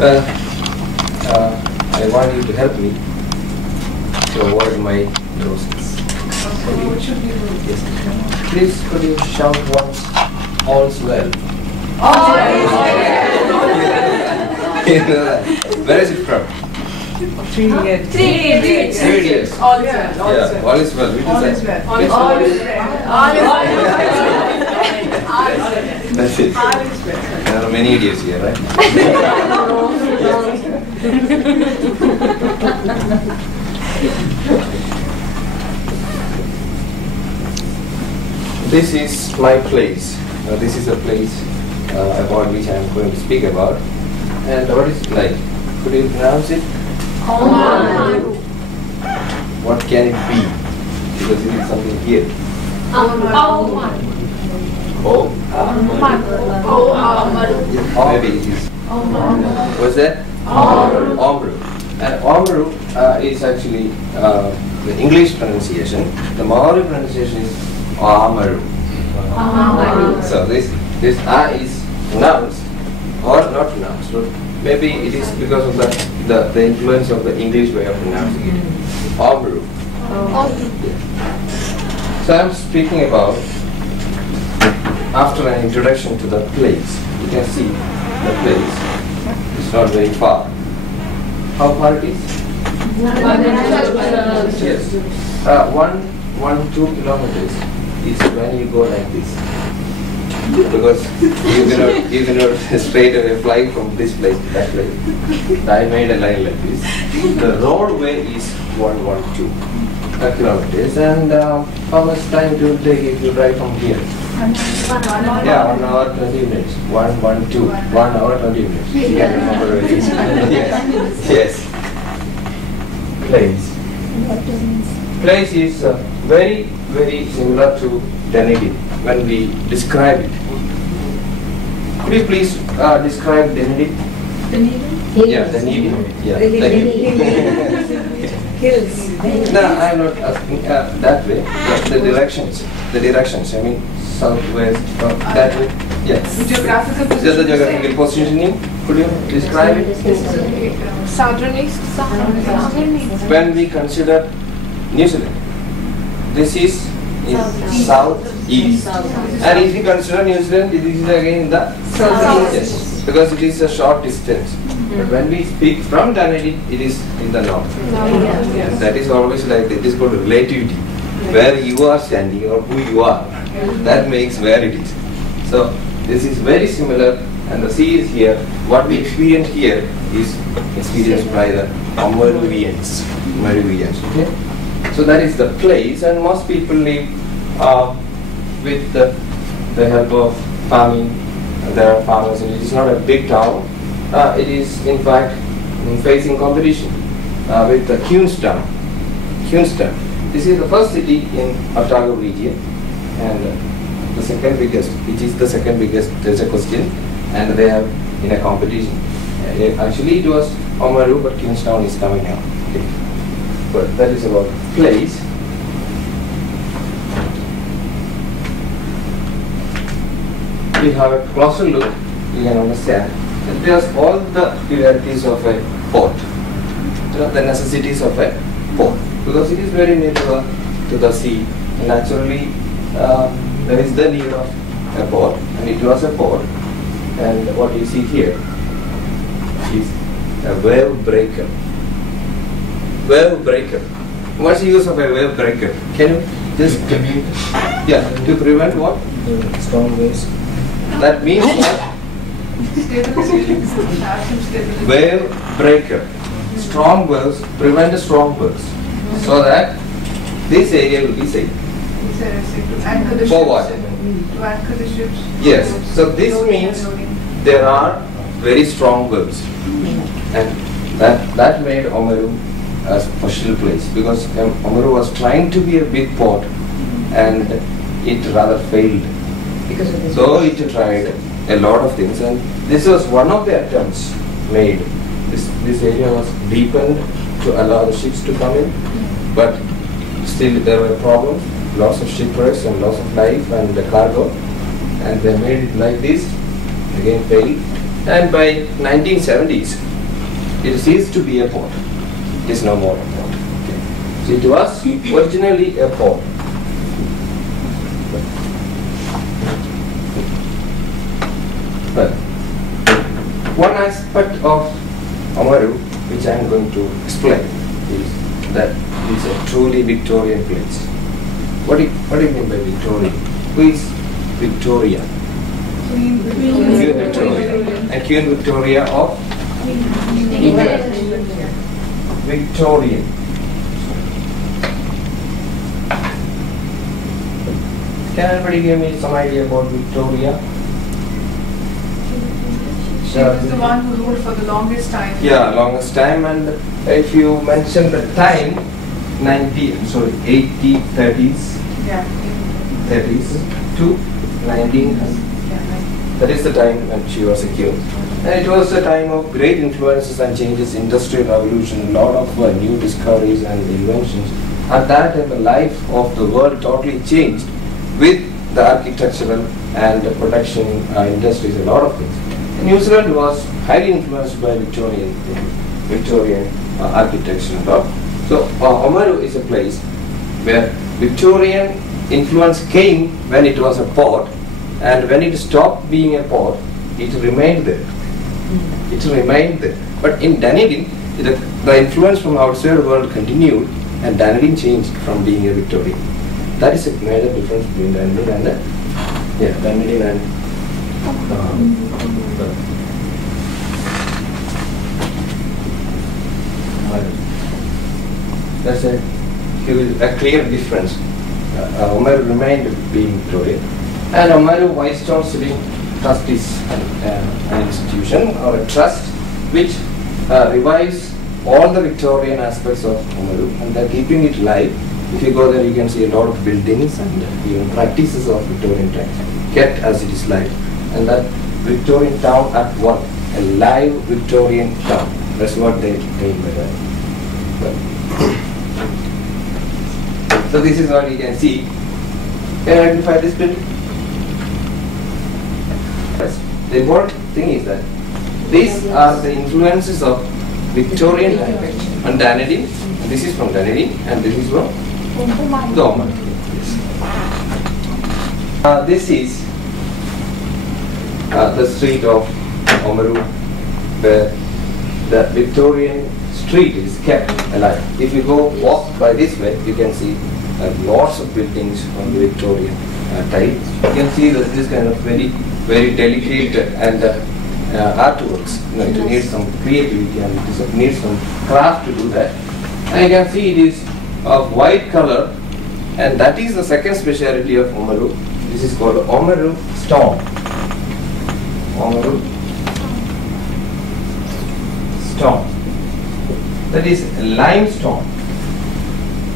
Well, I want you to help me to avoid my neurosis. What should we do? Yes. Please, could you shout once, all's well? All is well. You know that. Where is it from? 3 years. 3 years. All is well. Yeah, all is well. All is well. All is well. All is well. All is well. That's it. All is well. There are many idiots here, right? This is my place. This is a place about which I am going to speak about. And what is it like? Could you pronounce it? Oamaru. What can it be? Because it is something here. Oamaru. Oh, Oamaru. maybe it is. What's that? Oamaru. Oamaru. And Oamaru is actually the English pronunciation. The Maori pronunciation is Oamaru. Oamaru. So this A is pronounced or not pronounced. But maybe it is because of the influence of the English way of pronouncing it. Oamaru. So I'm speaking about, after an introduction to the place, you can see the place. It's not very far. How far it is? Yes. 2 kilometers is when you go like this. Because you cannot straight away fly from this place to that place. I made a line like this. The roadway is 112 kilometers, and how much time it will take if you drive from here? Yeah, 1 hour 20 minutes. 112. 1 hour 20 minutes. You can remember where it is. Yes. Place. Place is very, very similar to Dunedin when we describe it. Could you please describe Dunedin? Yeah, Dunedin. Yeah, thank you. Hills. No, I'm not asking that way. The directions. The directions. I mean, southwest, that way. Yes. Geographical Just the geographical positioning. Could you describe it? Southern east. When we consider New Zealand, this is southeast. And if we consider New Zealand, this is again in the southeast. Yes, because it is a short distance. But when we speak from Dunedin, it is in the north. And that is always like that. It is called relativity. Where you are standing or who you are, that makes where it is. So this is very similar, and the sea is here. What we experience here is experienced by the Oamaruians. Okay? So that is the place, and most people live with the help of farming. There are farmers, and it is not a big town. It is in fact facing competition with the Queenstown. Queenstown. This is the first city in Otago region, and the second biggest, which is the second biggest, there's a question, and they are in a competition. Actually it was Oamaru, but Queenstown is coming now. Okay. But that is about place. We have a closer look, you can understand that there's all the peculiarities of a port, the necessities of a port, because it is very near to the sea. Naturally, there is the need of a port, and it was a port. And what you see here is a wave breaker. Wave breaker. What's the use of a wave breaker? Can you just to prevent what? Strong waves. That means what? Wave breaker. Strong waves prevent the strong waves, so that this area will be safe. For what? To anchor the ships. Yes. So this means there are very strong waves, and that made Oamaru a special place, because Oamaru was trying to be a big port, and it rather failed. So it tried a lot of things, and this was one of the attempts made. This area was deepened to allow the ships to come in, but still there were problems, lots of shipwrecks and loss of life and the cargo, and they made it like this, again failed. And by 1970s, it ceased to be a port. It is no more a port. Okay. So it was originally a port. But one aspect of Oamaru which I am going to explain is that it's a truly Victorian place. What do you mean by Victorian? Who is Victoria? Queen Victoria. And Queen Victoria of England. Victorian. Can anybody give me some idea about Victoria? She was the one who ruled for the longest time. Yeah, longest time. And if you mention the time, 1830s. Yeah. 30s to 1900. That is the time when she was a queen. And it was a time of great influences and changes, industrial revolution, a lot of new discoveries and inventions. At that time, the life of the world totally changed with the architectural and the production industries, a lot of things. New Zealand was highly influenced by Victorian architecture and all. So Oamaru is a place where Victorian influence came when it was a port, and when it stopped being a port, it remained there. It remained there. But in Dunedin, the influence from outside the world continued, and Dunedin changed from being a Victorian. That is a major difference between Dunedin and Dunedin and that's a clear difference. Oamaru remained being Victorian, and Oamaru Whitestone Civic Trust is an institution or a trust which revives all the Victorian aspects of Oamaru, and they're keeping it live. If you go there, you can see a lot of buildings and even practices of Victorian times kept as it is live, and that Victorian town at work, a live Victorian town. That's what they mean by that. So this is what you can see. Can you identify this building? Yes. The important thing is that these are the influences of Victorian time on Dunedin. This is from Dunedin, and this is from the Oamaru. Yes. This is the street of Oamaru, where the Victorian street is kept alive. If you go walk by this way, you can see lots of buildings from the Victorian type. You can see that this kind of very delicate and artworks. It needs some creativity and it needs some craft to do that. And you can see it is of white color, and that is the second speciality of Oamaru. This is called Oamaru stone. Oamaru stone. That is limestone.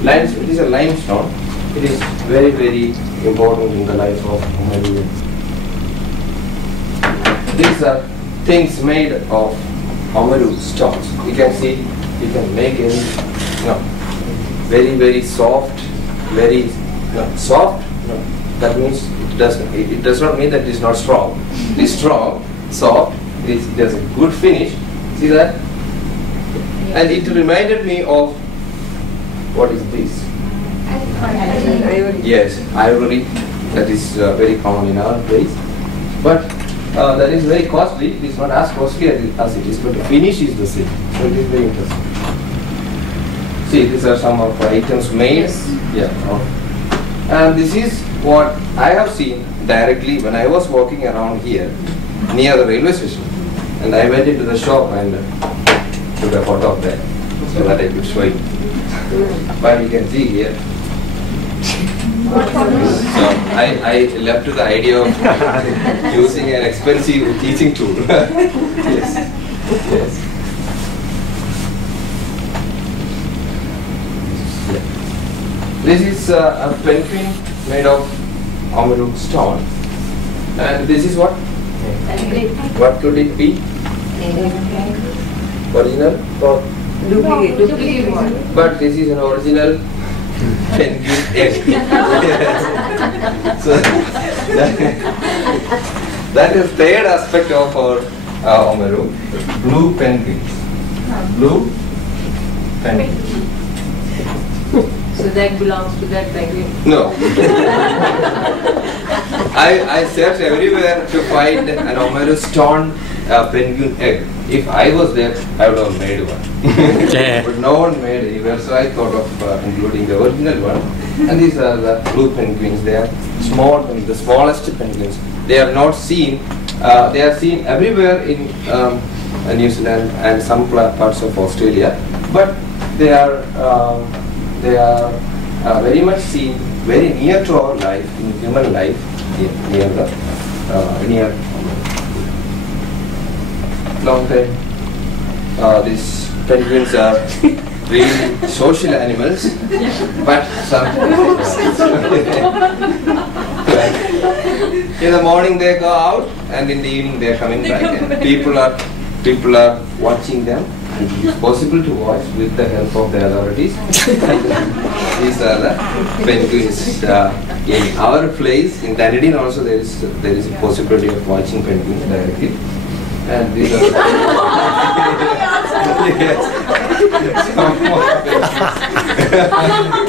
It is a limestone. It is very important in the life of Oamaru. These are things made of Oamaru stones. You can see, you can make any, very soft, soft. No, that means it does not mean that it is not strong. It is strong, soft. It has a good finish. See that? And it reminded me of, what is this? Yes, ivory. That is very common in our place. But that is very costly. It is not as costly as it is, but the finish is the same. So it is very interesting. See, these are some of the items made. Yes. Yeah. And this is what I have seen directly when I was walking around here near the railway station. And I went into the shop and took a photo of that so that I could show you. But you can see here. So I left to the idea of using an expensive teaching tool. Yes. Yes. This is a penguin made of Oamaru stone. And this is what? What could it be? Original or duplicate? But this is an original penguin egg. So that is third aspect of our Oamaru, blue penguins. Blue penguin. So that belongs to that penguin. No. I searched everywhere to find an Oamaru stone penguin egg. If I was there, I would have made one. But no one made anywhere, so I thought of including the original one. And these are the blue penguins. They are small, the smallest penguins. They are not seen. They are seen everywhere in New Zealand and some parts of Australia. But they are very much seen very near to our life, in human life, near long time. These penguins are really social animals, but some in the morning they go out and in the evening they are coming back, and people are watching them. It's possible to watch with the help of the authorities. These are the penguins. In our place, in Dunedin also there is a possibility of watching penguins directly. And these are the yes.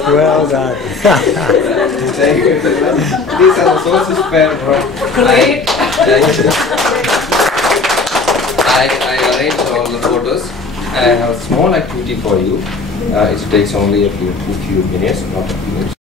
Well done. These are the sources where Great. I arranged all the photos. I have a small activity for you. It takes only a few minutes, not a few minutes.